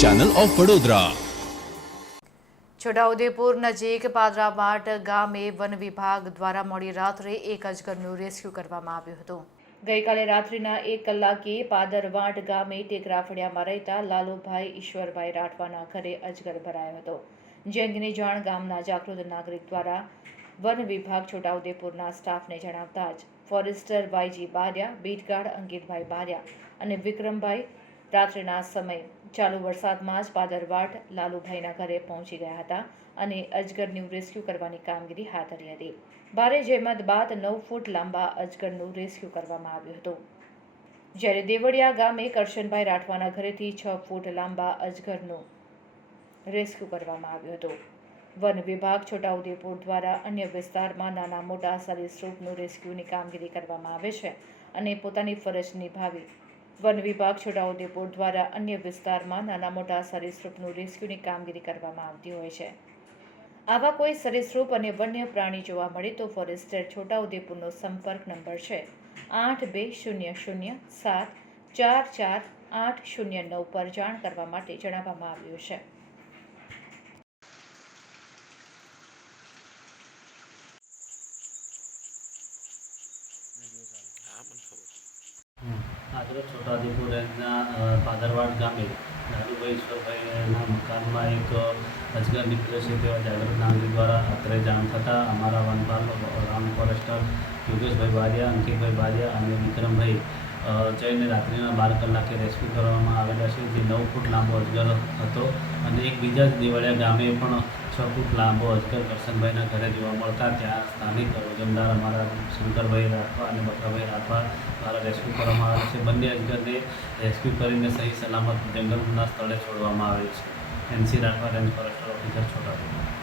Channel of Vadodara Chhotaudepur નજીક પાદરાબાટ ગામે વન વિભાગ દ્વારા મોડી રાત્રે એક અજગરનું રેસ્ક્યુ કરવામાં આવ્યું હતું. ગઈકાલે રાત્રિના એક કલાકે પાદરવાટ ગામે ટેકરાફળિયામાં રહેતા લાલુભાઈ ઈશ્વરભાઈ રાઠવાના ઘરે અજગર ભરાયો હતો. જે અંગેની જાણ ગામના જાગૃત નાગરિક દ્વારા વન વિભાગ છોટાઉદેપુરના સ્ટાફને જણાવતા જ forester YG Bariya, beat guard Ankitbhai Bariya અને વિક્રમભાઈ રાત્રિના સમય ચાલુ વરસાદમાં જ પાદરવાટ લાલુભાઈના ઘરે પહોંચી ગયા હતા અને અજગરનું રેસ્ક્યુ કરવાની કામગીરી હાથ ધરી હતી. ભારે જહેમત બાદ નવ ફૂટ લાંબા અજગરનું રેસ્ક્યુ કરવામાં આવ્યું હતું. જ્યારે દેવળિયા ગામે કરશનભાઈ રાઠવાના ઘરેથી છ ફૂટ લાંબા અજગરનું રેસ્ક્યુ કરવામાં આવ્યું હતું. વન વિભાગ છોટાઉદેપુર દ્વારા અન્ય વિસ્તારમાં નાના મોટા સરીસૃપનું રેસ્ક્યુની કામગીરી કરવામાં આવે છે અને પોતાની ફરજ નિભાવી વન વિભાગ છોટાઉદેપુર દ્વારા અન્ય વિસ્તારમાં નાના મોટા સરીસૃપનું રેસ્ક્યુની કામગીરી કરવામાં આવતી હોય છે. આવા કોઈ સરીસૃપ અને વન્ય પ્રાણી જોવા મળે તો ફોરેસ્ટર છોટાઉદેપુરનો સંપર્ક નંબર છે આઠ બે શૂન્ય શૂન્ય સાત ચાર ચાર આઠ શૂન્ય નવ પર જાણ કરવા માટે જણાવવામાં આવ્યું છે. આજરોજ છોટાઉદેપુર રેન્જના પાદરવાડ ગામે લાલુભાઈ ઈશ્વરભાઈના મકાનમાં એક અજગર નીકળ્યો છે તેવા જાગૃત નાગરિક દ્વારા અત્રે જાણ થતાં અમારા વનપાલ રામ ફોરેસ્ટર યોગેશભાઈ બારિયા, અંકિતભાઈ બારિયા અને વિક્રમભાઈ જઈને રાત્રિના બાર કલાકે રેસ્ક્યુ કરવામાં આવેલા છે. જે નવ ફૂટ લાંબો અજગર હતો અને એક બીજા જ દેવાળિયા ગામે પણ છ લાંબો અજગર કરશનભાઈના ઘરે જોવા મળતા ત્યાં સ્થાનિક રોજમદાર અમારા શંકરભાઈ રાઠવા અને બકરાભાઈ રાઠવા દ્વારા રેસ્ક્યુ કરવામાં આવે છે. બંને અજગરને રેસ્ક્યુ કરીને સહી સલામત જંગલના સ્થળે છોડવામાં આવે છે. NC Rathwa, range forester officer Chhota Udepur.